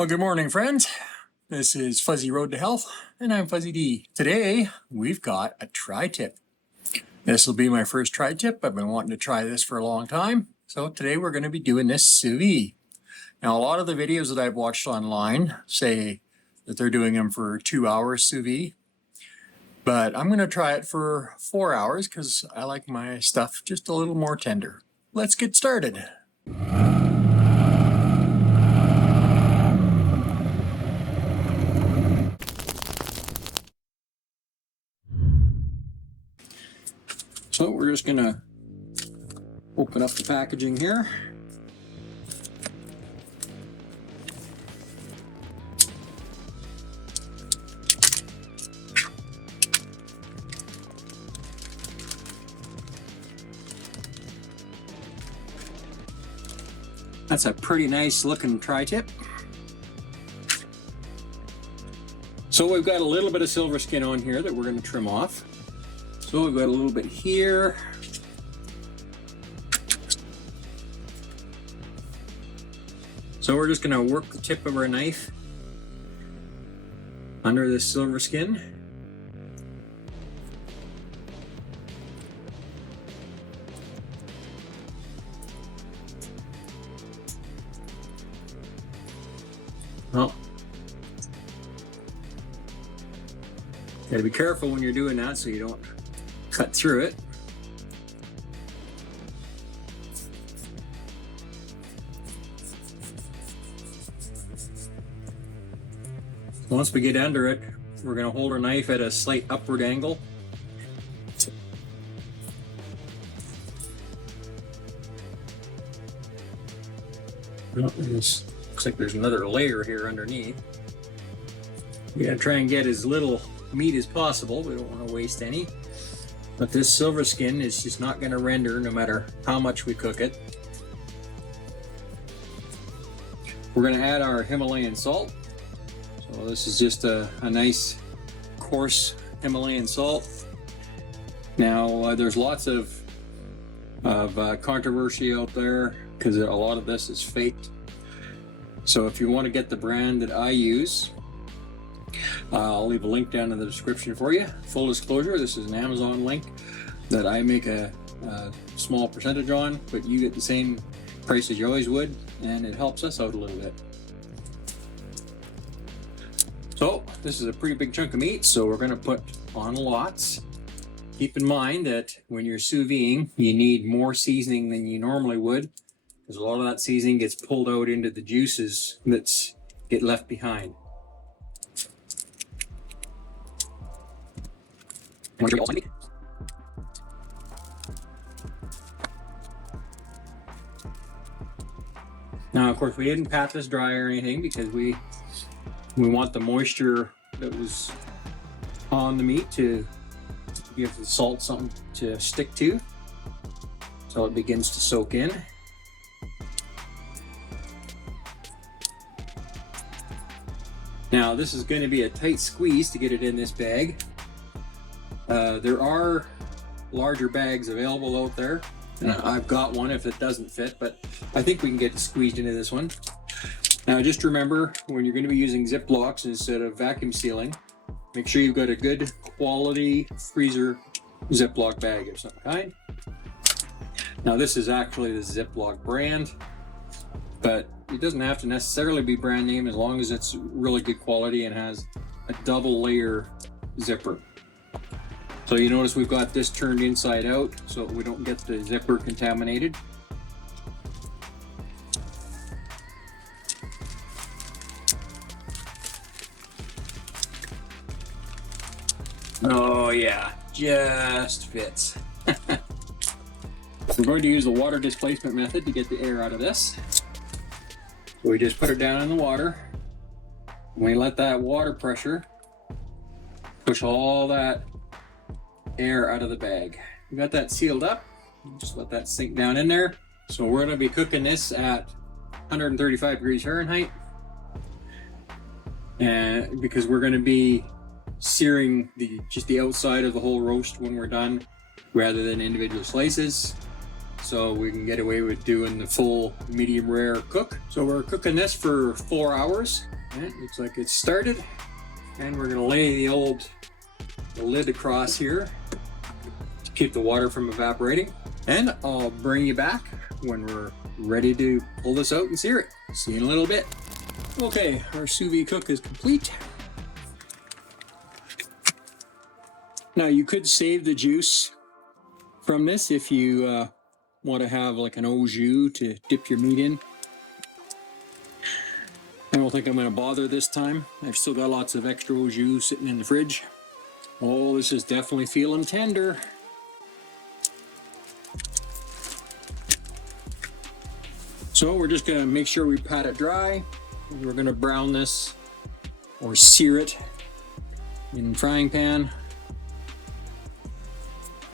Well, good morning, friends. This is Fuzzy Road to Health, and I'm Fuzzy D. Today, we've got a tri-tip. This will be my first tri-tip. I've been wanting to try this for a long time. So today we're going to be doing this sous vide. Now, a lot of the videos that I've watched online say that they're doing them for 2 hours sous vide. But I'm going to try it for 4 hours because I like my stuff just a little more tender. Let's get started. So we're just going to open up the packaging here. That's a pretty nice looking tri-tip. So we've got a little bit of silver skin on here that we're going to trim off. So we've got a little bit here. So we're just going to work the tip of our knife under this silver skin. Well, gotta be careful when you're doing that so you don't cut through it. Once we get under it, we're going to hold our knife at a slight upward angle. Well, looks like there's another layer here underneath. We're going to try and get as little meat as possible. We don't want to waste any. But this silver skin is just not going to render no matter how much we cook it. We're going to add our Himalayan salt. So this is just a nice coarse Himalayan salt. Now there's lots of controversy out there because a lot of this is faked. So if you want to get the brand that I use, I'll leave a link down in the description for you. Full disclosure, this is an Amazon link that I make a small percentage on, but you get the same price as you always would, and it helps us out a little bit. So this is a pretty big chunk of meat, so we're going to put on lots. Keep in mind that when you're sous videing, you need more seasoning than you normally would, because a lot of that seasoning gets pulled out into the juices that get left behind. Now, of course, we didn't pat this dry or anything because we want the moisture that was on the meat to give the salt something to stick to, so it begins to soak in. Now, this is going to be a tight squeeze to get it in this bag. There are larger bags available out there, and I've got one if it doesn't fit, but I think we can get it squeezed into this one. Now, just remember, when you're going to be using Ziplocs instead of vacuum sealing, make sure you've got a good quality freezer Ziploc bag of some kind. Now, this is actually the Ziploc brand, but it doesn't have to necessarily be brand name as long as it's really good quality and has a double layer zipper. So you notice we've got this turned inside out so we don't get the zipper contaminated. Oh yeah, just fits. We're going to use the water displacement method to get the air out of this. So we just put it down in the water. And we let that water pressure push all that air out of the bag. We got that sealed up. Just let that sink down in there. So we're going to be cooking this at 135 degrees Fahrenheit. And because we're going to be searing just the outside of the whole roast when we're done, rather than individual slices. so we can get away with doing the full medium rare cook. So we're cooking this for 4 hours. And it looks like it's started. And we're gonna lay the lid across here to keep the water from evaporating. And I'll bring you back when we're ready to pull this out and sear it. See you in a little bit. Okay, our sous vide cook is complete. Now you could save the juice from this if you want to have like an au jus to dip your meat in. I don't think I'm going to bother this time. I've still got lots of extra au jus sitting in the fridge. Oh, this is definitely feeling tender. So we're just going to make sure we pat it dry. We're going to brown this or sear it in frying pan.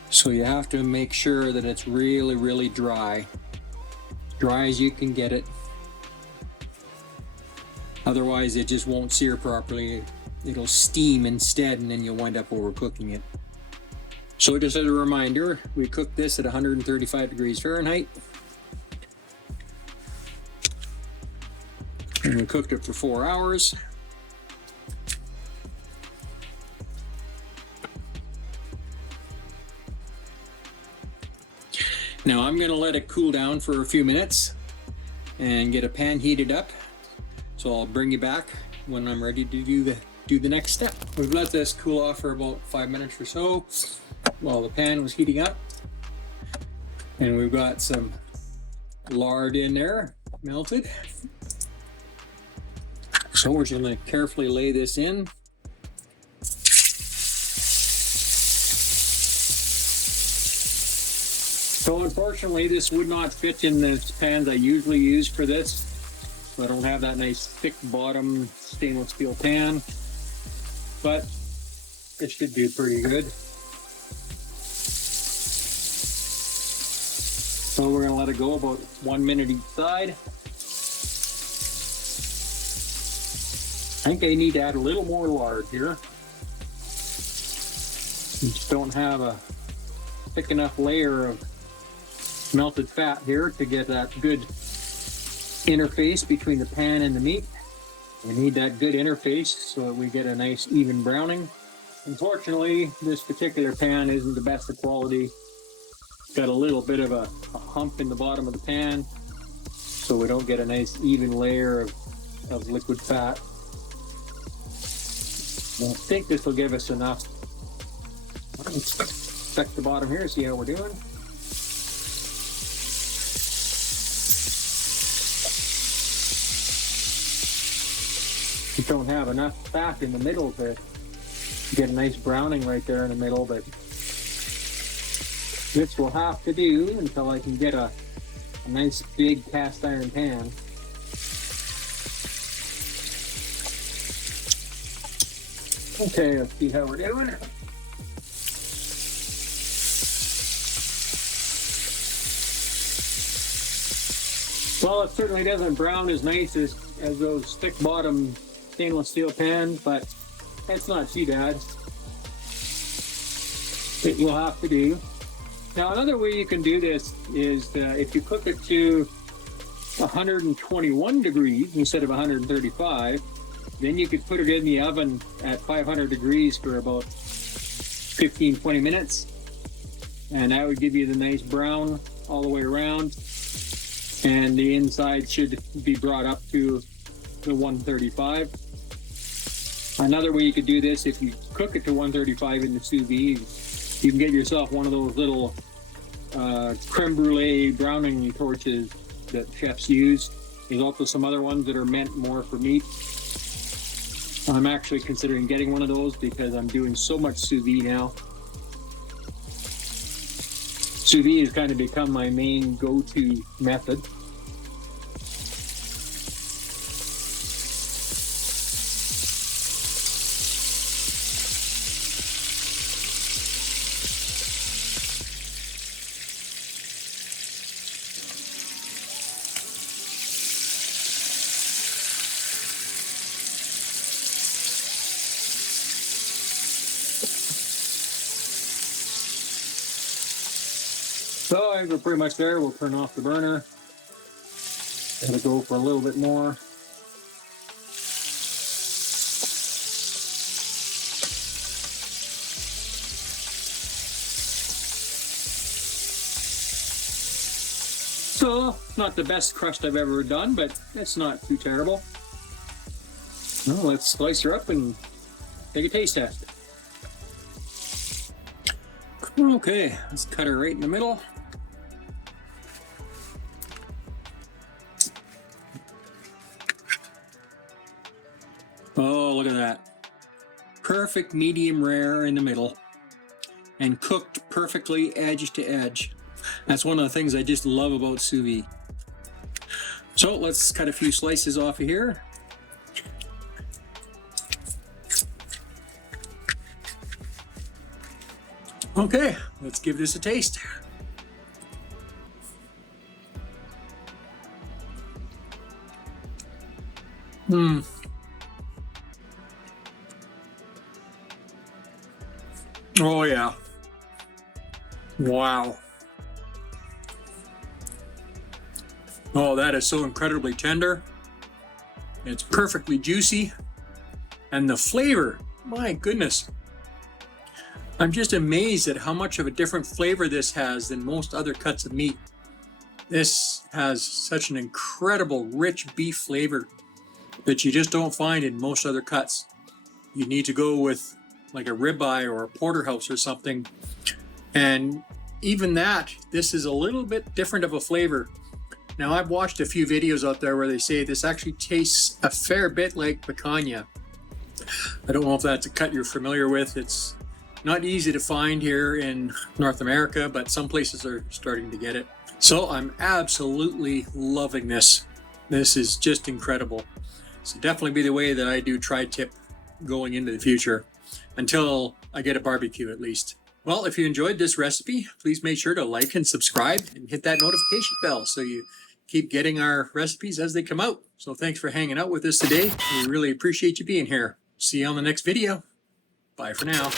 So you have to make sure that it's really, really dry. Dry as you can get it. Otherwise it just won't sear properly. It'll steam instead and then you'll wind up overcooking it. So just as a reminder, we cooked this at 135 degrees Fahrenheit. And we cooked it for 4 hours. Now I'm going to let it cool down for a few minutes and get a pan heated up. So I'll bring you back when I'm ready to do the next step. We've let this cool off for about 5 minutes or so while the pan was heating up. And we've got some lard in there, melted. So we're just going to carefully lay this in. So unfortunately this would not fit in the pans I usually use for this. So I don't have that nice thick bottom stainless steel pan, but it should do pretty good. So we're gonna let it go about 1 minute each side. I think I need to add a little more lard here. You just don't have a thick enough layer of melted fat here to get that good interface between the pan and the meat. We need that good interface so that we get a nice even browning. Unfortunately, this particular pan isn't the best of quality. It's got a little bit of a hump in the bottom of the pan, so we don't get a nice even layer of liquid fat. I think this will give us enough. Let's check the bottom here, see how we're doing. We don't have enough fat in the middle to get a nice browning right there in the middle, but this will have to do until I can get a nice big cast iron pan. Okay, let's see how we're doing. Well, it certainly doesn't brown as nice as those thick bottom stainless steel pans, but that's not too bad. It will have to do. Now, another way you can do this is if you cook it to 121 degrees instead of 135, then you could put it in the oven at 500 degrees for about 15-20 minutes, and that would give you the nice brown all the way around, and the inside should be brought up to the 135. Another way you could do this, if you cook it to 135 in the sous vide, you can get yourself one of those little creme brulee browning torches that chefs use. There's also some other ones that are meant more for meat. I'm actually considering getting one of those because I'm doing so much sous vide now. Sous vide has kind of become my main go-to method. So I think we're pretty much there. We'll turn off the burner. Gonna go for a little bit more. So, not the best crust I've ever done, but it's not too terrible. Well, let's slice her up and take a taste test. Okay, let's cut her right in the middle. Oh, look at that. Perfect medium rare in the middle and cooked perfectly edge to edge. That's one of the things I just love about sous vide. So let's cut a few slices off of here. Okay, let's give this a taste. Oh yeah. Wow. Oh, that is so incredibly tender. It's perfectly juicy. And the flavor, my goodness. I'm just amazed at how much of a different flavor this has than most other cuts of meat. This has such an incredible rich beef flavor that you just don't find in most other cuts. You need to go with like a ribeye or a porterhouse or something. And even that, this is a little bit different of a flavor. Now, I've watched a few videos out there where they say this actually tastes a fair bit like picanha. I don't know if that's a cut you're familiar with. It's not easy to find here in North America, but some places are starting to get it. So I'm absolutely loving this. This is just incredible. So definitely be the way that I do tri-tip going into the future, until I get a barbecue at least. Well, if you enjoyed this recipe, please make sure to like and subscribe and hit that notification bell so you keep getting our recipes as they come out. So thanks for hanging out with us today. We really appreciate you being here. See you on the next video. Bye for now.